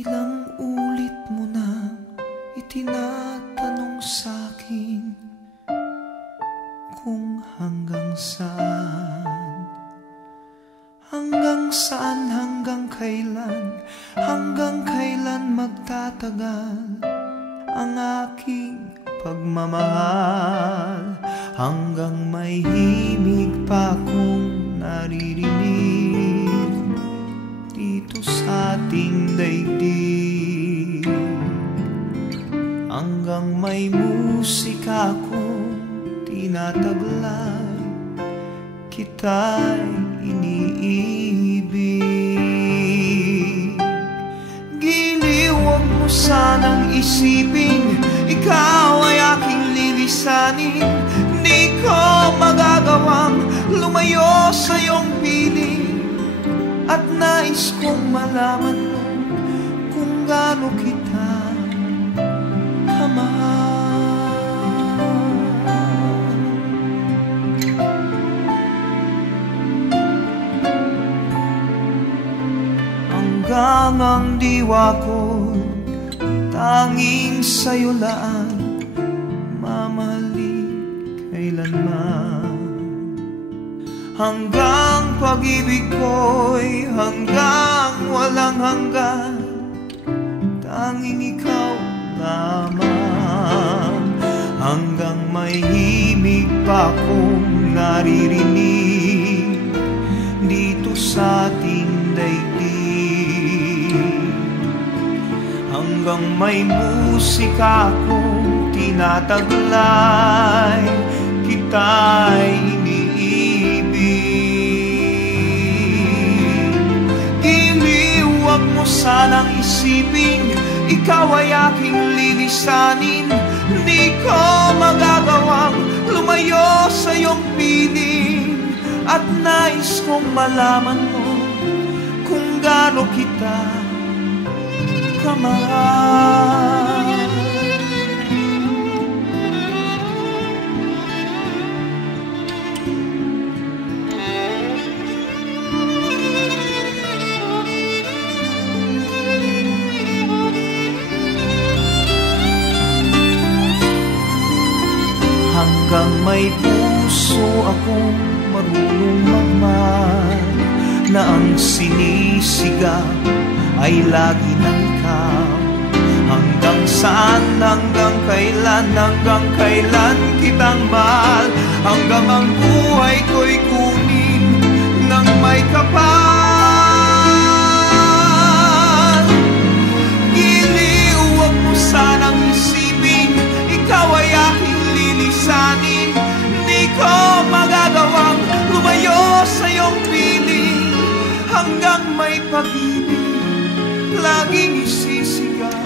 Ilang ulit mo na itinatanong sa'kin kung hanggang saan, hanggang kailan magtatagal ang aking pagmamahal, hanggang may himig pa akong naririnig dito sa ating daigdig, hanggang may musika akong tinataglay, kita'y iniibig. Giliw, huwag mo sanang isipin ikaw ay aking lilisanin. Di ko magagawang lumayo sa iyong piling, at nais kong malaman mo kung gaano kita kamahal. Hanggang ang diwa ko tanging sa'yo laan, mamahalin kailanman. Hanggang pag-ibig ko'y hanggang walang hanggan, tanging ikaw lamang. Hanggang may himig pa akong naririnig dito sa ating daigdig, hanggang may musika akong tinataglay, kita'y iniibig. Giliw, huwag mo sanang isipin ikaw ay aking lilisanin. Di ko magagawang lumayo sa iyong piling, at nais kong malaman mo kung gaano kita kamahal. Hanggang may puso akong marunong magmahal, na ang sinisigaw ay lagi ng ikaw. Hanggang saan, hanggang kailan kitang mahal, hanggang ang buhay ko'y kunin ng may kapal. Giliw, huwag mo sanang isipin ikaw ay aking lilisanin. Di ko magagawang lumayo sa iyong piling, hanggang may pag-ibig laging isisigaw